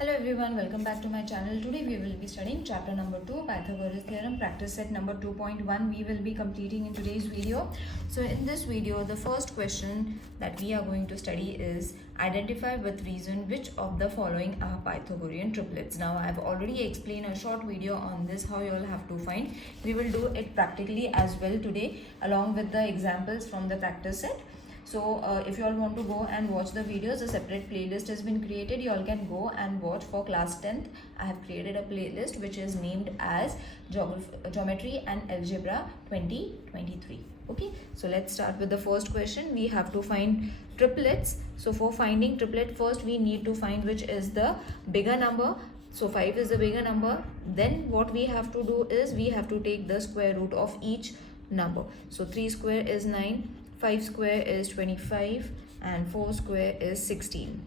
Hello everyone, welcome back to my channel. Today we will be studying chapter number 2, Pythagoras theorem, practice set number 2.1. We will be completing in today's video. So in this video, the first question that we are going to study is identify with reason which of the following are Pythagorean triplets. Now I have already explained a short video on this, how you all have to find. We will do it practically as well today along with the examples from the practice set. So if you all want to go and watch the videos, a separate playlist has been created. You all can go and watch for class 10th. I have created a playlist which is named as Geometry and Algebra 2023. Okay, so let's start with the first question. We have to find triplets. So for finding triplet, first we need to find which is the bigger number. So 5 is the bigger number. Then what we have to do is we have to take the square root of each number. So 3 square is 9. 5 square is 25 and 4 square is 16.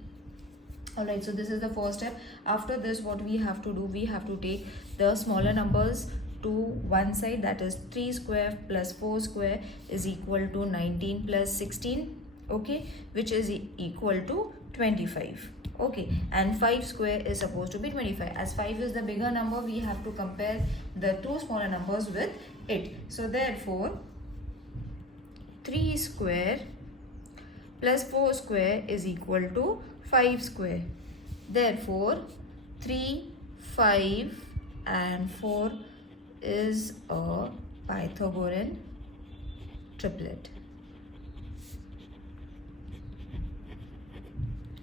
Alright, so this is the first step. After this, what we have to do, we have to take the smaller numbers to one side, that is 3 square plus 4 square is equal to 19 plus 16, okay, which is equal to 25. Okay, and 5 square is supposed to be 25. As 5 is the bigger number, we have to compare the two smaller numbers with it. So therefore 3 square plus 4 square is equal to 5 square. Therefore 3, 5 and 4 is a Pythagorean triplet.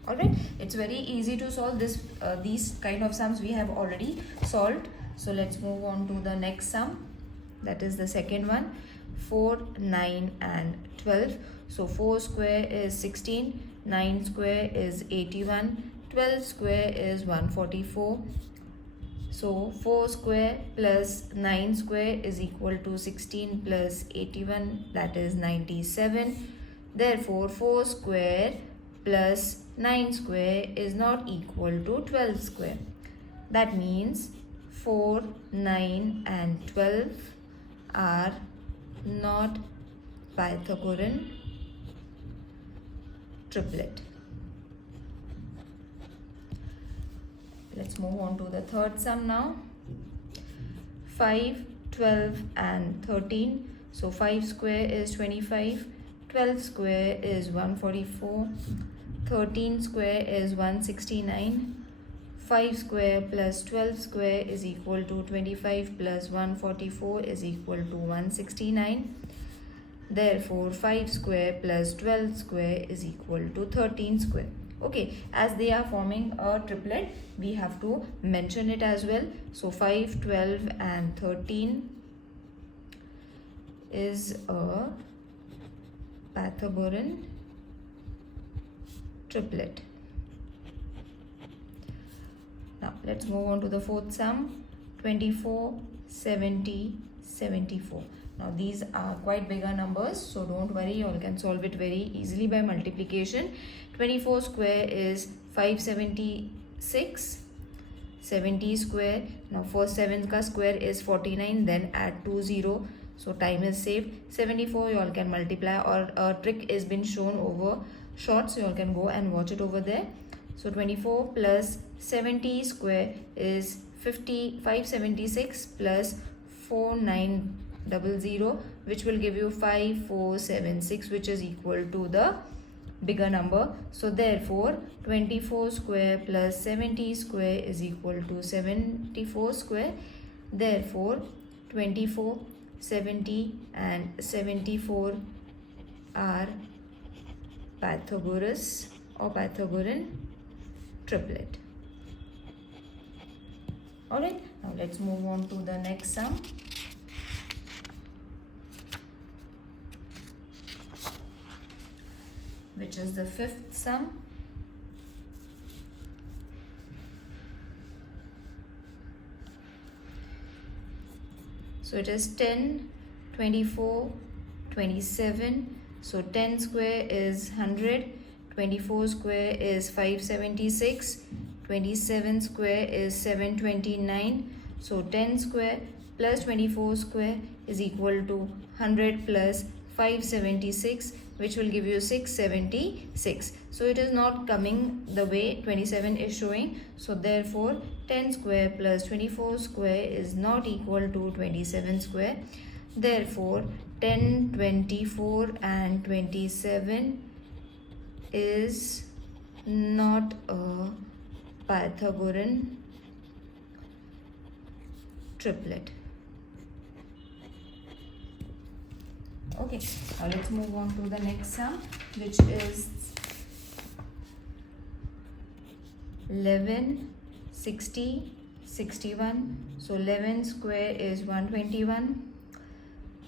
Alright, it's very easy to solve this. These kind of sums we have already solved. So let's move on to the next sum, that is the second one. 4, 9 and 12. So 4 square is 16, 9 square is 81, 12 square is 144. So 4 square plus 9 square is equal to 16 plus 81, that is 97. Therefore 4 square plus 9 square is not equal to 12 square. That means 4, 9 and 12 are not Pythagorean triplet. Let's move on to the third sum now. 5, 12 and 13. So 5 square is 25, 12 square is 144, 13 square is 169. 5 square plus 12 square is equal to 25 plus 144 is equal to 169. Therefore 5 square plus 12 square is equal to 13 square. Okay, as they are forming a triplet, we have to mention it as well. So 5, 12 and 13 is a Pythagorean triplet. Now let's move on to the fourth sum, 24, 70, 74. Now these are quite bigger numbers, so don't worry, you all can solve it very easily by multiplication. 24 square is 576, 70 square, now first 7 ka square is 49, then add 2 0, so time is saved. 74 you all can multiply, or a trick is been shown over short, so you all can go and watch it over there. So 24 plus 70 square is 576 plus 4900, which will give you 5476, which is equal to the bigger number. So therefore 24 square plus 70 square is equal to 74 square. Therefore 24, 70 and 74 are Pythagoras or Pythagorean triplet. Alright, now let's move on to the next sum. Which is the fifth sum. So it is 10, 24, 27. So 10 square is 100. 24 square is 576, 27 square is 729. So 10 square plus 24 square is equal to 100 plus 576, which will give you 676. So it is not coming the way 27 is showing. So therefore 10 square plus 24 square is not equal to 27 square. Therefore 10, 24 and 27 is not a Pythagorean triplet. Okay, now let's move on to the next sum, which is 11, 60, 61. So 11 square is 121.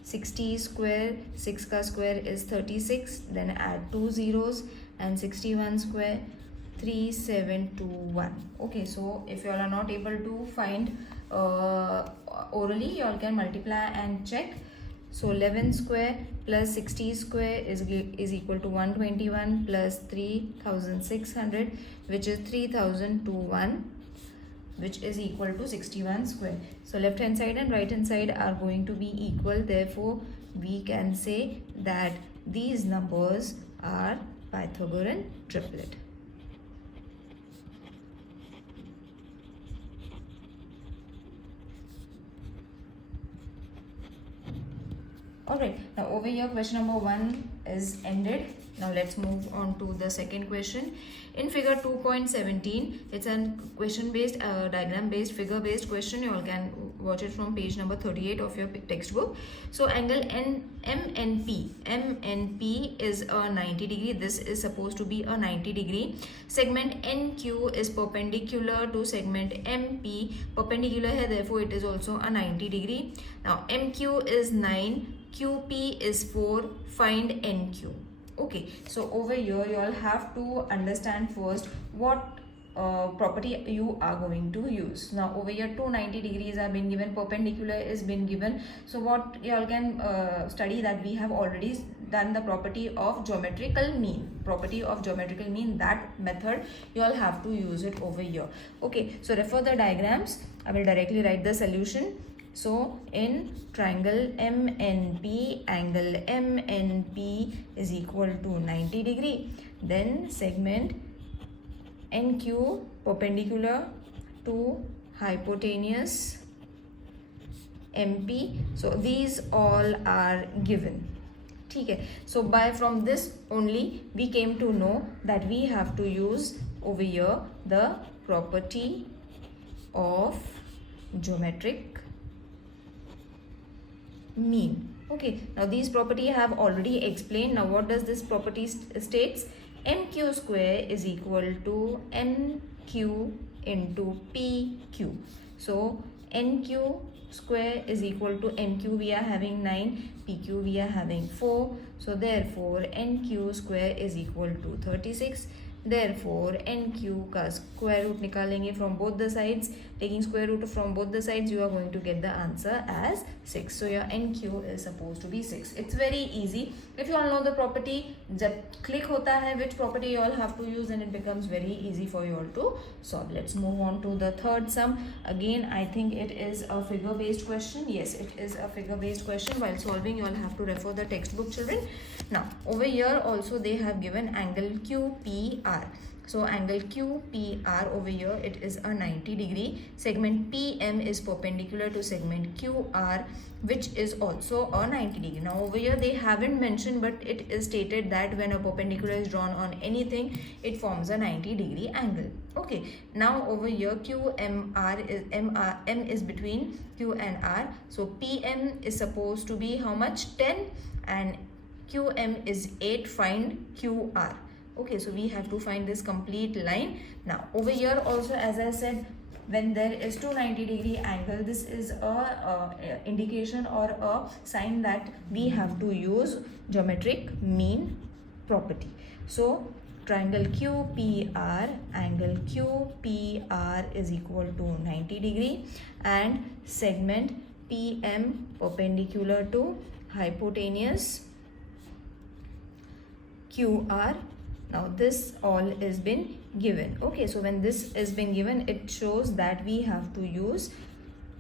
60 square, 6 ka square is 36. Then add 2 zeros, and 61 square 3721. Okay, so if you all are not able to find orally, you all can multiply and check. So 11 square plus 60 square is equal to 121 plus 3600, which is 3021, which is equal to 61 square. So left hand side and right hand side are going to be equal. Therefore we can say that these numbers are Pythagorean triplet. Alright, now over here question number 1 is ended. Now let's move on to the second question. In figure 2.17, it's a question based, diagram based, figure based question. You all can watch it from page number 38 of your textbook. So angle MNP is a 90 degree. This is supposed to be a 90 degree. Segment NQ is perpendicular to segment MP. Perpendicular hai, therefore it is also a 90 degree. Now MQ is 9. QP is 4. Find NQ. Okay, so over here you all have to understand first what property you are going to use. Now over here 290 degrees are been given, perpendicular is been given. So what you all can study, that we have already done the property of geometrical mean. Property of geometrical mean, that method you all have to use it over here. Okay, so refer the diagrams. I will directly write the solution. So in triangle MNP, angle MNP is equal to 90 degree. Then segment NQ perpendicular to hypotenuse MP. So these all are given. Okay. So from this only we came to know that we have to use over here the property of geometric mean. Okay, now these property I have already explained. Now what does this property states? NQ square is equal to NQ into PQ. So NQ square is equal to NQ, we are having 9, PQ we are having 4. So therefore NQ square is equal to 36. Therefore NQ का square root निकालेंगे from both the sides. Taking square root from both the sides, you are going to get the answer as 6. So your NQ is supposed to be 6. It's very easy. If you all know the property, जब click होता है which property you all have to use, and it becomes very easy for you all to solve. Let's move on to the third sum. Again, I think it is a figure based question. Yes, it is a figure based question. While solving, you all have to refer the textbook, children. Now over here also they have given angle QPR. So angle QPR over here, it is a 90 degree. Segment PM is perpendicular to segment QR, which is also a 90 degree. Now over here they haven't mentioned, but it is stated that when a perpendicular is drawn on anything, it forms a 90 degree angle. Okay, now over here QMR is M is between Q and R. So PM is supposed to be how much? 10, and QM is 8. Find QR. Okay, so we have to find this complete line. Now over here also, as I said, when there is 290 degree angle, this is a indication or a sign that we have to use geometric mean property. So triangle QPR, angle QPR is equal to 90 degree, and segment PM perpendicular to hypotenuse QR. Now this all is been given. Okay, so when this is been given, it shows that we have to use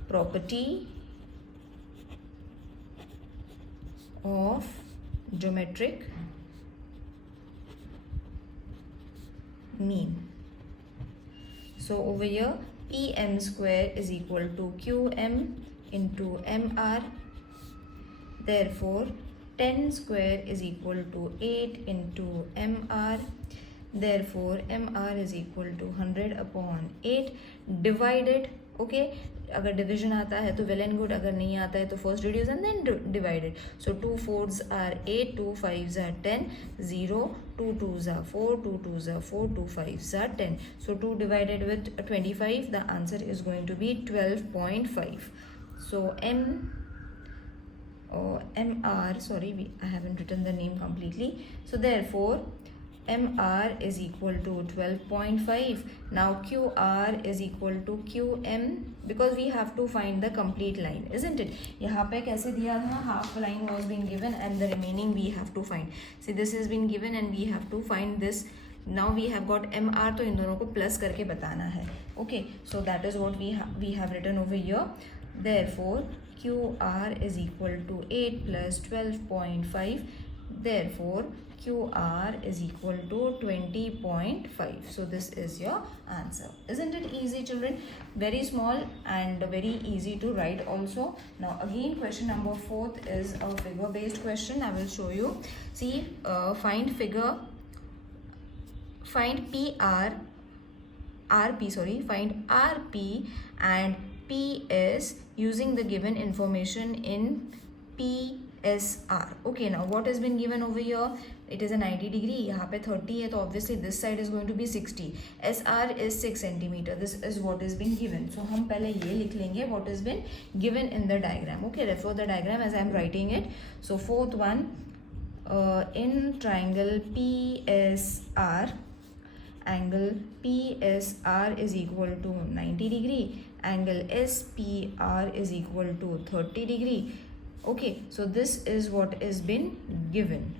property of geometric mean. So over here PM square is equal to QM into MR. Therefore 10 square is equal to 8 into MR. Therefore MR is equal to 100 upon 8 divided. Okay, अगर division आता है तो well and good, अगर नहीं आता है तो first reduce and then divided. So 2 4s are 8, 2 5s are 10, 0, 2 2s are 4, 2 2s are 4, 2 5s are 10. So 2 divided with 25, the answer is going to be 12.5. So MR, sorry, I haven't written the name completely. So therefore MR is equal to 12.5. Now QR is equal to QM, because we have to find the complete line, isn't it? यहाँ पे कैसे दिया था, half line was being given and the remaining we have to find. See, this has been given and we have to find this. Now we have got MR, तो इन दोनों को plus करके बताना है. Okay, so that is what we have written over here. Therefore QR is equal to 8 plus 12.5. Therefore QR is equal to 20.5. So this is your answer. Isn't it easy, children? Very small and very easy to write also. Now again, question number 4 is a figure based question. I will show you. See, find RP and PS using the given information in PSR. Okay, now what has been given over here? It is a 90 degree. यहाँ पे 30 है, तो obviously this side is going to be 60. SR is 6 centimeter. This is what is been given. So हम पहले ये लिख लेंगे what has been given in the diagram. Okay, refer the diagram as I am writing it. So fourth one, in triangle PSR, angle PSR is equal to 90 degree. Angle SPR is equal to 30 degree. Okay, so this is what is been given.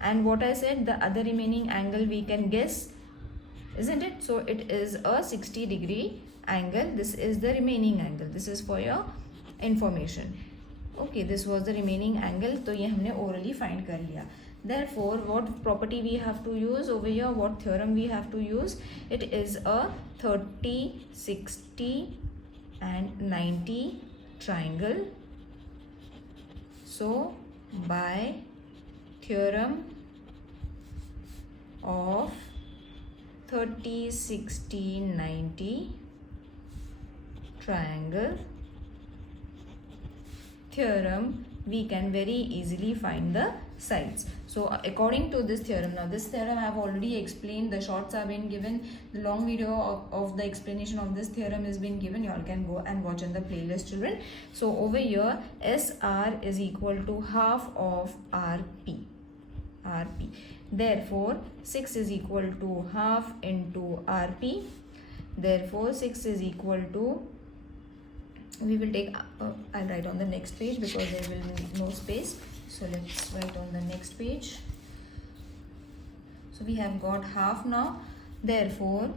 And what I said, the other remaining angle we can guess, isn't it? So it is a 60 degree angle. This is the remaining angle. This is for your information. Okay, this was the remaining angle. तो ये हमने orally find कर लिया. Therefore, what property we have to use over here? What theorem we have to use? It is a 30, 60 and 90 triangle. So by theorem of 30, 60, 90 triangle theorem, we can very easily find the sides. So according to this theorem, now this theorem I have already explained, the shorts have been given, the long video of the explanation of this theorem has been given. You all can go and watch in the playlist, children. So over here SR is equal to half of RP. Therefore 6 is equal to half into RP. Therefore 6 is equal to, we will take, I'll write on the next page because there will be no space. So let's write on the next page. So we have got half now. Therefore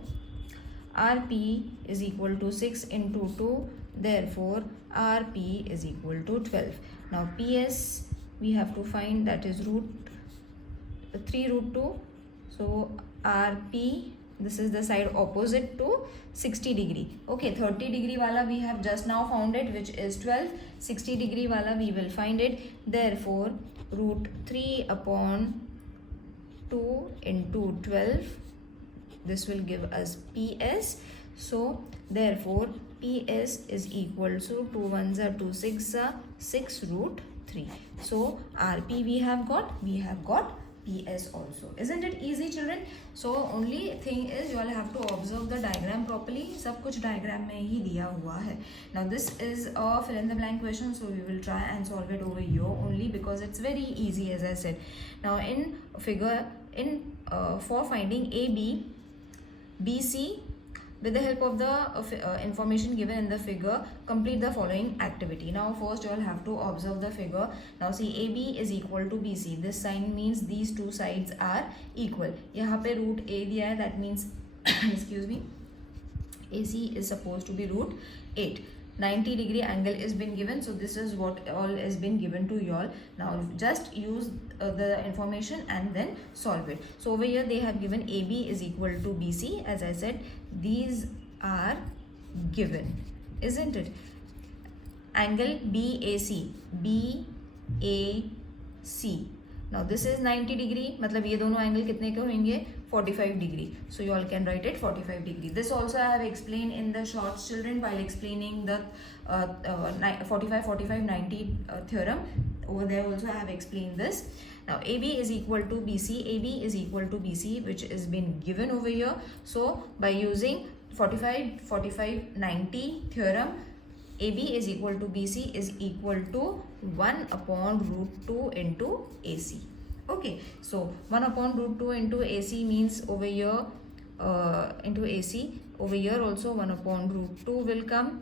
RP is equal to 6 into 2. Therefore RP is equal to 12. Now PS we have to find, that is 3 root 2. So RP, this is the side opposite to 60 degree. Okay, 30 degree wala we have just now found it, which is 12. 60 degree wala we will find it. Therefore root 3 upon 2 into 12, this will give us PS. So therefore PS is equal to 2 1s are 2 6 are 6 root 3. So RP we have got PS also. Isn't it easy, children? So only thing is you all have to observe the diagram properly. सब कुछ diagram में ही दिया हुआ है. Now this is a fill in the blank question, so we will try and solve it over here only because it's very easy, as I said. Now in figure, for finding AB, BC, with the help of the information given in the figure, complete the following activity. Now first you all have to observe the figure. Now see, AB is equal to BC. This sign means these two sides are equal. यहाँ पे root A दिया है, that means excuse me, AC is supposed to be root 8. 90 degree angle is been given. So this is what all is been given to you all. Now just use the information and then solve it. So over here they have given AB is equal to BC. As I said, these are given, isn't it? Angle BAC, BAC. Now this is 90 degree, मतलब ये दोनों angle कितने के होंगे? 45 degree. So you all can write it 45 degree. This also I have explained in the shorts, children, while explaining the 45-45-90 theorem. Over there also I have explained this. Now AB is equal to BC. AB is equal to BC, which is been given over here. So by using 45-45-90 theorem, AB is equal to BC is equal to 1 upon root 2 into AC. Okay, so 1 upon root 2 into AC means over here into AC. Over here also 1 upon root 2 will come.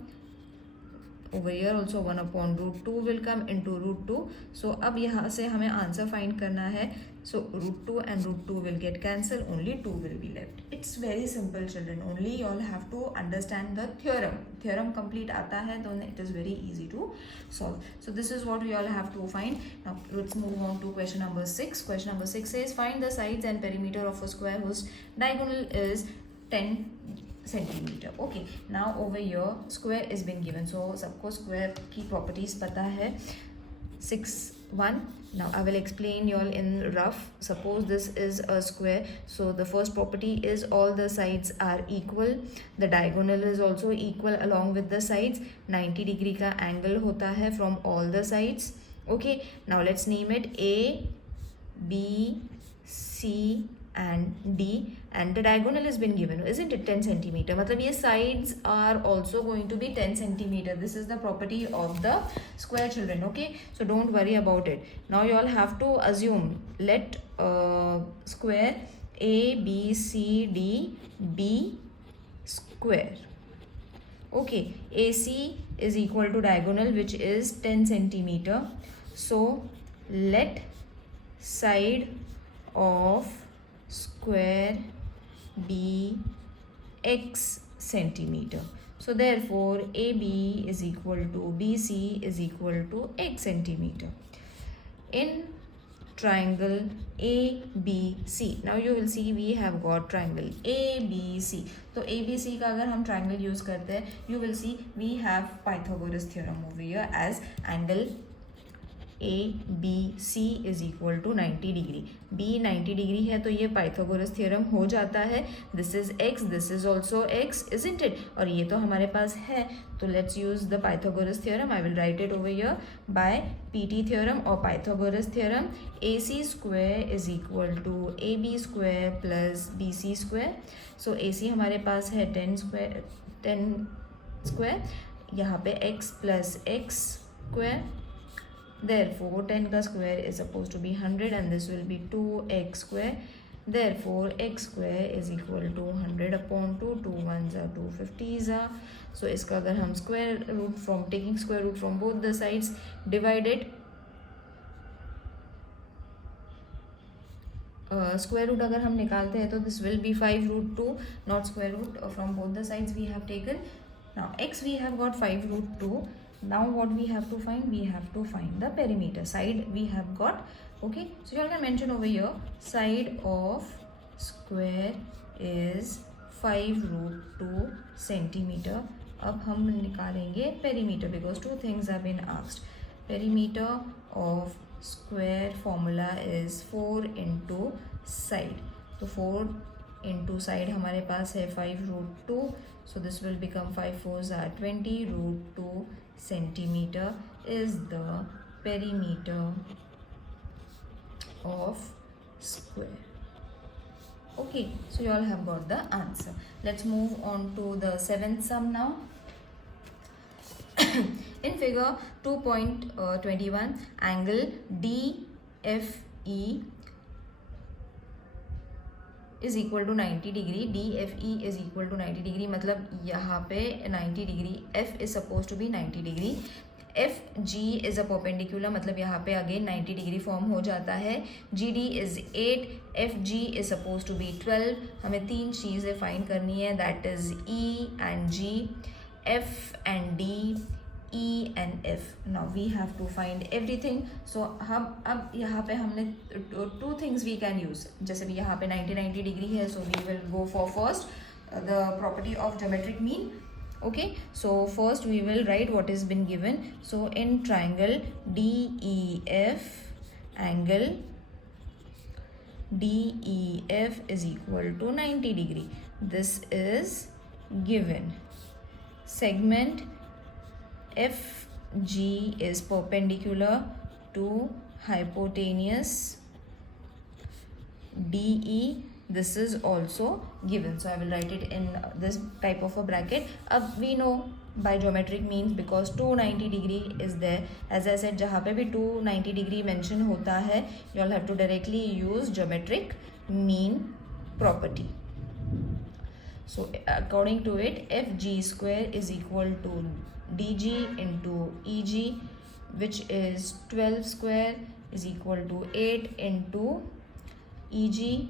Over here also 1 upon root 2 will come into root 2. So अब यहाँ से हमें answer find करना है. So root 2 and root 2 will get cancelled. Only 2 will be left. It's very simple, children. Only you all have to understand the theorem. Theorem complete आता है तो it is very easy to solve. So this is what we all have to find. Now let's move on to question number 6. Question number 6 says find the sides and perimeter of a square whose diagonal is 10 centimeter. Okay, now over here square is been given. So सबको square की properties पता है. 6-1. Now I will explain you all in rough. Suppose this is a square. So the first property is all the sides are equal. The diagonal is also equal along with the sides. 90 degree का angle होता है from all the sides. Okay, now let's name it A, B, C and D, and the diagonal has been given, isn't it? 10 centimeter. मतलब ये sides are also going to be 10 centimeter. This is the property of the square, children. Okay, so don't worry about it. Now you all have to assume, let square A B C D be square. Okay, AC is equal to diagonal, which is 10 centimeter. So let side of square be x centimeter. So therefore AB is equal to BC is equal to x centimeter. In triangle ABC, now you will see we have got triangle ABC. So ABC का अगर हम triangle use करते हैं, you will see we have Pythagoras theorem over here as angle ABC is equal to 90 degree. B 90 degree है तो ये Pythagoras theorem हो जाता है. This is x, this is also x, isn't it? और ये तो हमारे पास है, तो let's use the Pythagoras theorem. I will write it over here by PT theorem or Pythagoras theorem. AC square is equal to AB square plus BC square. So AC हमारे पास है 10 square. यहाँ पे x plus x square. Therefore 10 का square is supposed to be 100 and this will be 2x square. Therefore x square is equal to 100 upon 2. 2 1s are 2 50s are. So इसका अगर हम square root from taking square root from both the sides, divided square root अगर हम निकालते हैं तो this will be 5 root 2, not square root from both the sides we have taken. Now x we have got 5 root 2. Now what we have to find? We have to find the perimeter. Side we have got. Okay, so you can mention over here side of square is 5 root 2 centimeter. अब हम निकालेंगे perimeter because two things have been asked. Perimeter of square formula is 4 into side. तो 4 into side हमारे पास है 5 root 2. So this will become 5 4s are 20. Root 2 centimeter is the perimeter of square. Okay, so you all have got the answer. Let's move on to the 7th sum now. In figure 2.21, angle DFE is equal to 90 degree. DFE is equal to 90 degree. मतलब यहाँ पे 90 degree. F is supposed to be 90 degree. FG is a perpendicular. मतलब यहाँ पे again 90 degree form हो जाता है. GD is 8. FG is supposed to be 12. हमें तीन चीज़ें find करनी है. That is E and G. F and D, E and F. Now we have to find everything. So हम अब यहाँ पे हमने two things we can use. जैसे भी यहाँ पे 90 degree है, so we will go for first the property of geometric mean. Okay, so first we will write what has been given. So in triangle DEF, angle DEF is equal to 90 degree. This is given. Segment FG is perpendicular to hypotenuse DE. This is also given. So I will write it in this type of a bracket. We know by geometric means because 290 degree is there. As I said, जहाँ पे भी 290 degree mention होता है, you all have to directly use geometric mean property. So according to it, FG square is equal to DG into EG, which is 12 square is equal to 8 into EG.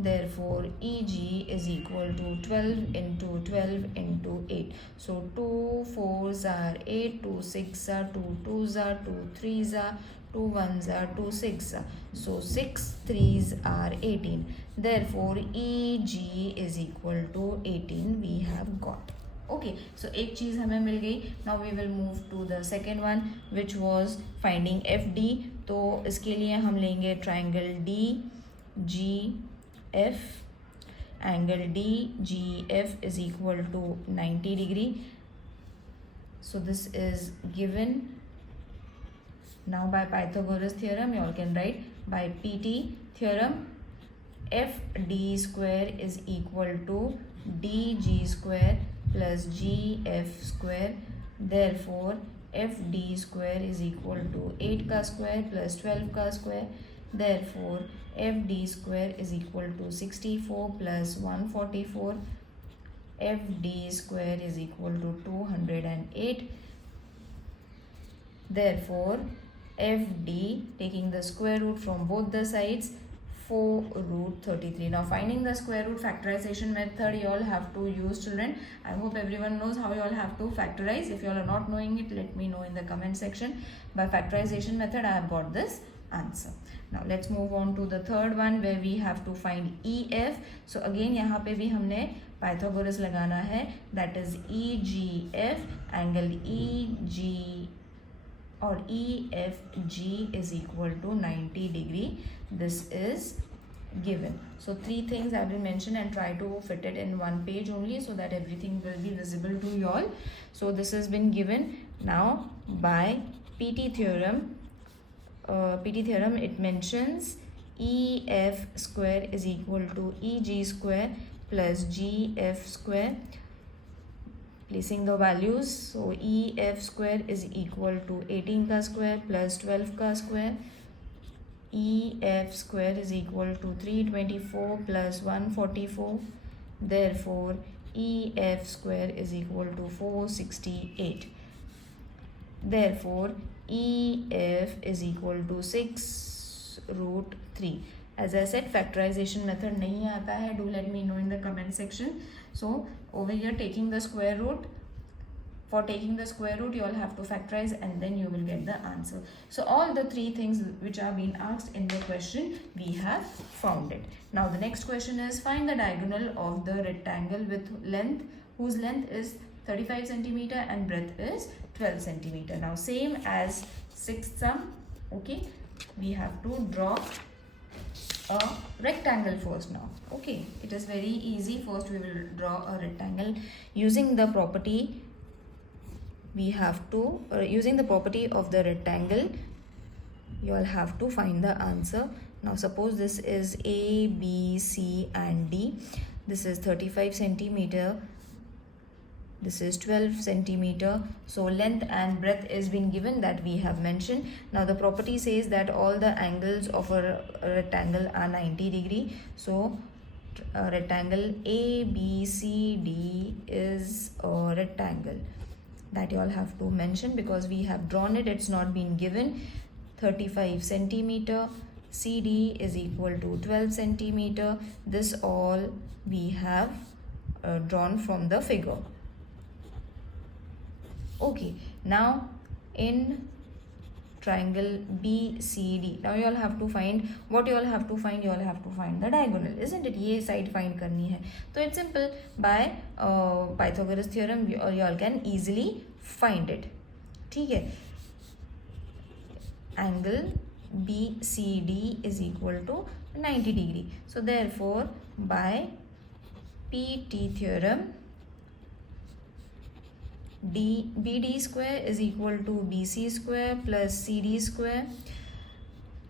Therefore, EG is equal to 12 into 12 into 8. So 2 4s are 8, 2 6s are 2 2s are 2 3s are 2 1s are 2 6s are. So 6 3s are 18. Therefore, EG is equal to 18 we have got. Okay, so एक चीज़ हमें मिल गई. Now we will move to the second one, which was finding FD. तो इसके लिए हम लेंगे triangle DGF. Angle DGF is equal to 90 degree. So this is given. Now by Pythagoras theorem, you all can write by PT theorem, FD square is equal to DG square plus GF square. Therefore, FD square is equal to 8 का square plus 12 का square. Therefore, FD square is equal to 64 plus 144. FD square is equal to 208. Therefore, FD, taking the square root from both the sides, 4 root 33. Now finding the square root, factorization method you all have to use, children. I hope everyone knows how you all have to factorize. If you all are not knowing it, let me know in the comment section. By factorization method, I have got this answer. Now let's move on to the third one where we have to find EF. So again यहाँ पे भी हमने Pythagoras लगाना है. That is EGF, angle EG or EFG is equal to 90 degree. This is given. So 3 things I will mention and try to fit it in one page only so that everything will be visible to you all. So this has been given. Now by PT theorem, it mentions EF square is equal to EG square plus GF square. Placing the values, so EF square is equal to 18 का square plus 12 का square. EF square is equal to 324 plus 144. Therefore, EF square is equal to 468. Therefore, EF is equal to 6 root 3. As I said, factorization method नहीं आता है. Do let me know in the comment section. So over here, taking the square root. For taking the square root, you all have to factorize and then you will get the answer. So all the 3 things which are being asked in the question, we have found it. Now the next question is find the diagonal of the rectangle with length whose length is 35 centimeter and breadth is 12 centimeter. Now same as sixth sum. Okay, we have to draw a rectangle first now. Okay, it is very easy. First we will draw a rectangle using the property. We have to using the property of the rectangle, you all have to find the answer. Now suppose this is A, B, C and D. This is 35 centimeter. This is 12 centimeter. So length and breadth is been given that we have mentioned. Now the property says that all the angles of a rectangle are 90 degree. So rectangle A, B, C, D is a rectangle. That you all have to mention because we have drawn it. It's not been given. 35 centimeter. CD is equal to 12 centimeter. This all we have drawn from the figure. Okay, now in triangle BCD, now you all have to find what you all have to find. You all have to find the diagonal, isn't it? ये side find करनी है, तो it's simple. By Pythagoras theorem you all can easily find it. ठीक है, angle BCD is equal to 90 degree. So therefore by PT theorem, BD square is equal to BC square plus CD square.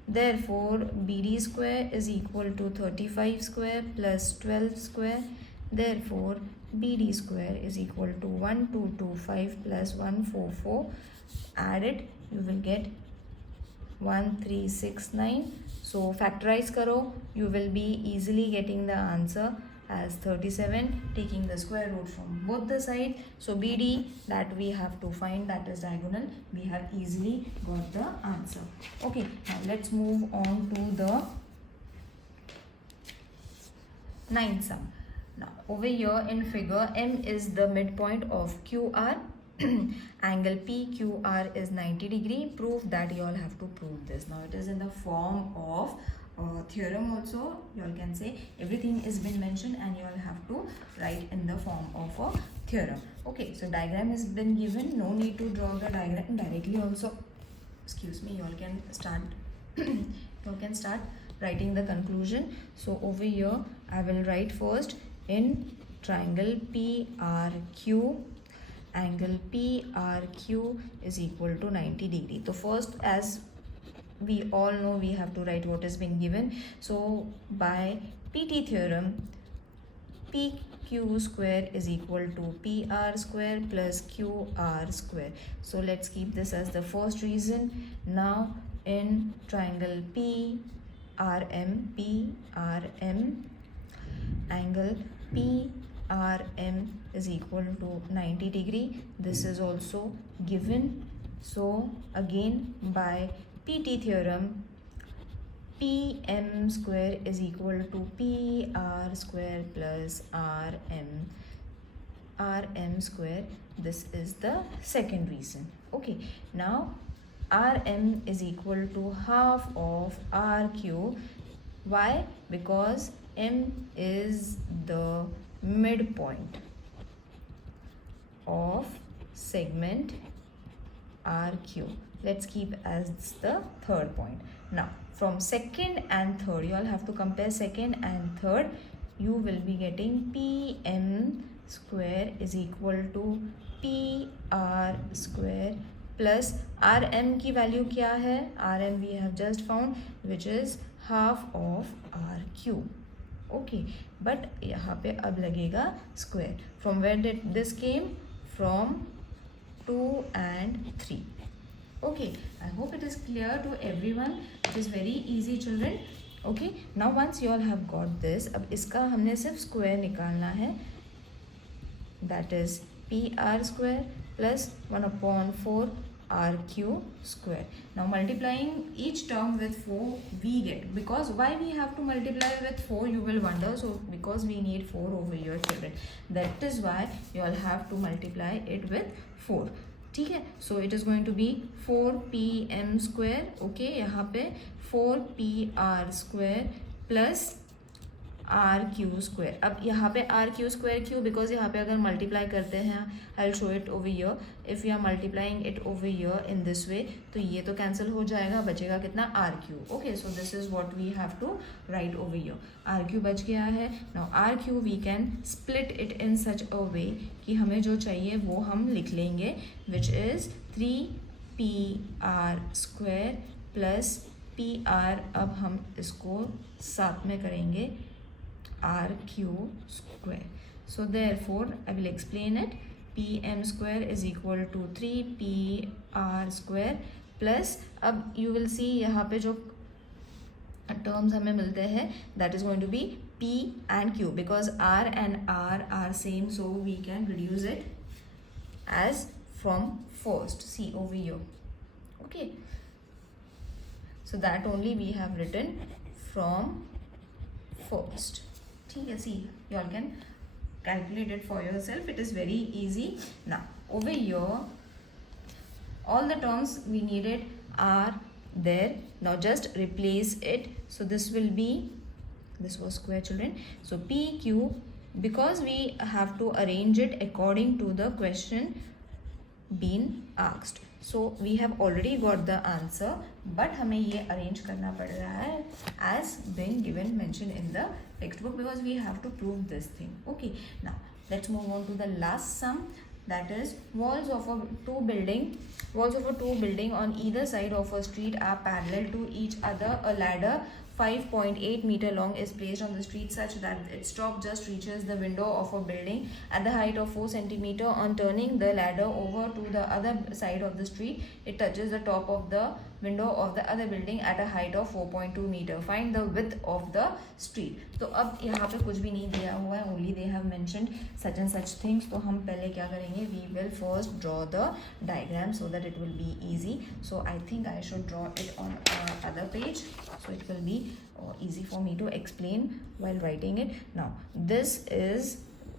Therefore BD square is equal to 35 square plus 12 square. Therefore BD square is equal to 1225 plus 144. Add it, you will get 1369. So factorize karo, you will be easily getting the answer as 37, taking the square root from both the sides. So BD that we have to find, that is diagonal, we have easily got the answer. Okay, now let's move on to the ninth sum. Now over here in figure, M is the midpoint of QR. Angle PQR is 90 degree. Prove that you all have to prove this. Now it is in the form of theorem also. You all can say everything is been mentioned and you all have to write in the form of a theorem. Okay, so diagram has been given. No need to draw the diagram directly also. Excuse me, you all can start you all can start writing the conclusion. So over here I will write first in triangle PRQ, angle PRQ is equal to 90 degree. So first, as we all know, we have to write what has been given. So by PT theorem, PQ square is equal to PR square plus QR square. So let's keep this as the first reason. Now in triangle PRM, angle PRM is equal to 90 degree. This is also given. So again by PT theorem, PM square is equal to PR square plus RM square. This is the second reason. Okay, now RM is equal to half of RQ. Why? Because M is the midpoint of segment RQ. Let's keep as the third point. Now from second and third, you all have to compare second and third. You will be getting PM square is equal to PR square plus RM की value क्या है? RM we have just found, which is half of RQ. Okay, but यहाँ पे अब लगेगा square. From where did this came? From 2 and 3. Okay, I hope it is clear to everyone. It is very easy, children. Okay, now once you all have got this, अब इसका हमने सिर्फ square निकालना है. That is PR square plus 1/4 RQ square. Now multiplying each term with 4 we get, because why we have to multiply with 4 you will wonder. So because we need 4 over here, children, that is why you all have to multiply it with 4. ठीक है, so it is going to be 4PM square. Okay, यहाँ पे 4PR square plus RQ square. अब यहाँ पे RQ square क्यों? Because यहाँ पे अगर multiply करते हैं, I'll show it over here. If we are multiplying it over here in this way, तो ये तो cancel हो जाएगा, बचेगा कितना? RQ. Okay, so this is what we have to write over here. RQ बच गया है. Now RQ we can split it in such a way कि हमें जो चाहिए वो हम लिख लेंगे, which is 3PR square plus PR. अब हम इसको साथ में करेंगे RQ square. So therefore I will explain it. PM square is equal to 3PR square plus, अब you will see यहाँ पे जो terms हमें मिलते हैं, that is going to be P and Q, because R and R are same, so we can reduce it as from first. See over here. Okay, so that only we have written from first. ठीक है, see you all can calculate it for yourself. It is very easy. Now over here all the terms we needed are there. Now just replace it. So this will be, this was square children, so PQ, because we have to arrange it according to the question been asked. So we have already got the answer, but हमें ये arrange करना पड़ रहा है as been given mentioned in the textbook, because we have to prove this thing. Okay, now let's move on to the last sum, that is walls of a two building on either side of a street are parallel to each other. A ladder 5.8 meter long is placed on the street such that its top just reaches the window of a building at the height of 4 centimeter. On turning the ladder over to the other side of the street, it touches the top of the window of the other building at a height of 4.2 meter. Find the width of the street. तो अब यहाँ पे कुछ भी नहीं दिया हुआ है, only they have mentioned such and such things. तो हम पहले क्या करेंगे, we will first draw the diagram so that it will be easy. So I think I should draw it on other page, so it will be easy for me to explain while writing it. Now this is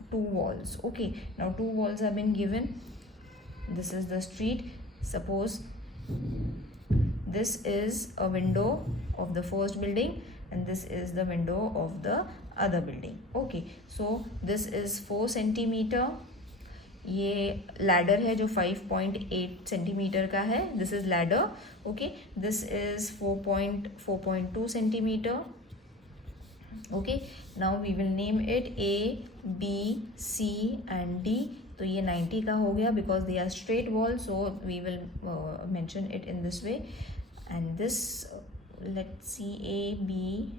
two walls. Okay, now two walls have been given. This is the street. Suppose this is a window of the first building and this is the window of the other building. Okay, so this is 4 centimeter. ये ladder है जो 5.8 centimeter का है. This is ladder. Okay, this is 4.2 centimeter. Okay, now we will name it A, B, C and D. तो ये 90 का हो गया because they are straight walls, so we will mention it in this way. And this, let's see, A, B,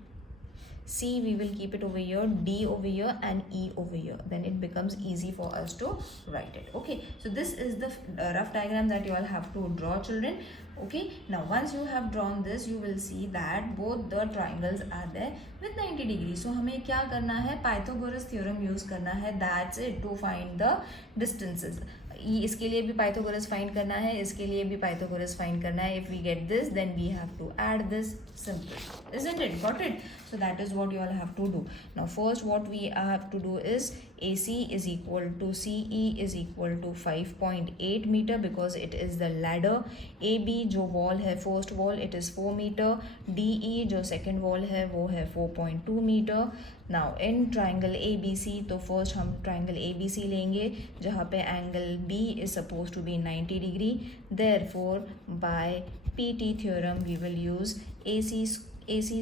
C, we will keep it over here, D over here and E over here. Then it becomes easy for us to write it. Okay, so this is the rough diagram that you all have to draw, children. Okay, now once you have drawn this, you will see that both the triangles are there with 90 degrees. So हमें क्या करना है, Pythagoras theorem use करना है. That's it, to find the distances. इसके लिए भी Pythagoras find करना है, इसके लिए भी Pythagoras find करना है. If we get this, then we have to add this. Simple, isn't it? Got it? So that is what you all have to do. Now first what we have to do is AC is equal to CE is equal to 5.8 meter because it is the ladder. AB जो wall है first wall, it is 4 meter. DE जो second wall है वो है 4.2 meter. Now in triangle ABC, तो first हम triangle ABC लेंगे जहाँ पे angle B is supposed to be 90 degree. Therefore by PT theorem we will use AC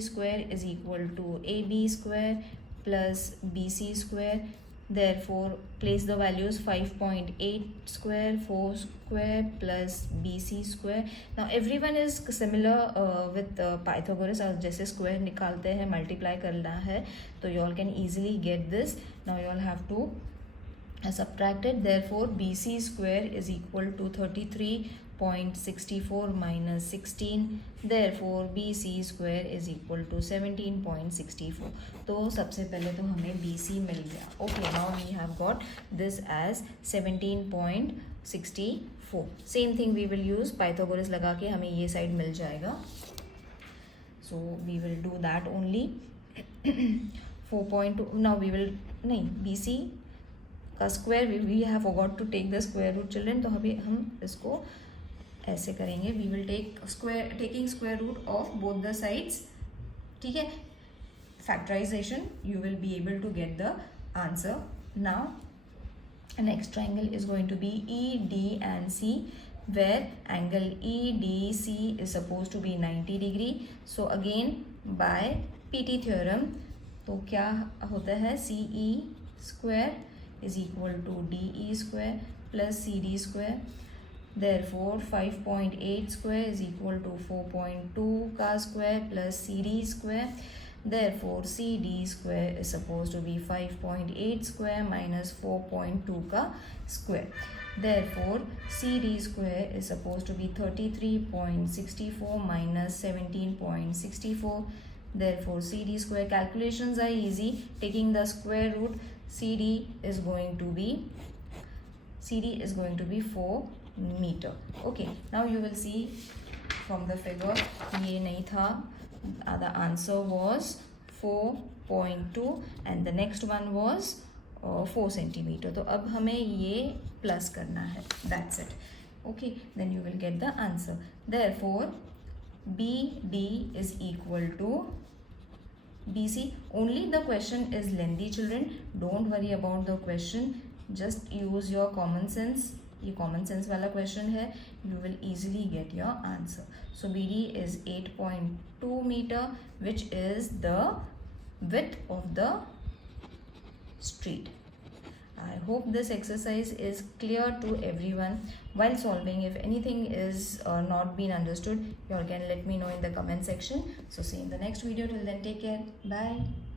square is equal to AB square plus BC square. Therefore place the values 5.8 square, 4 square plus BC square. Now everyone is similar with Pythagoras. और जैसे square निकालते हैं multiply करना है तो you all can easily get this. Now you all have to subtract it. Therefore BC square is equal to 33.64 minus 16. Therefore BC square is equal to 17.64. तो सबसे पहले तो हमें BC मिल गया. Okay, now we have got this as 17.64. Same thing we will use Pythagoras लगा के हमें ये side मिल जाएगा. So we will do that only. 4.2. Now we will नहीं BC का square we have forgot to take the square root, children. तो अभी हम इसको ऐसे करेंगे. We will take taking square root of both the sides. ठीक है, factorization, you will be able to get the answer. Now next triangle is going to be ED and C, where angle EDC is supposed to be 90 degree. So again by PT theorem तो क्या होता है, CE square is equal to DE square plus CD square. Therefore 5.8 square is equal to 4.2 का square plus CD square. Therefore CD square is supposed to be 5.8 square minus 4.2 का square. Therefore CD square is supposed to be 33.64 minus 17.64. Therefore CD square, calculations are easy. Taking the square root, CD is going to be 4 meter. Okay, now you will see from the figure ये नहीं था. The answer was 4.2 and the next one was 4 centimetre. तो अब हमें ये plus करना है. That's it. Okay, then you will get the answer. Therefore, BD is equal to BC. Only the question is lengthy, children. Don't worry about the question. Just use your common sense. ये common sense वाला question है. You will easily get your answer. So BD is 8.2 meter, which is the width of the street. I hope this exercise is clear to everyone. While solving, if anything is not been understood, you all can let me know in the comment section. So see you in the next video. Till then, take care. Bye.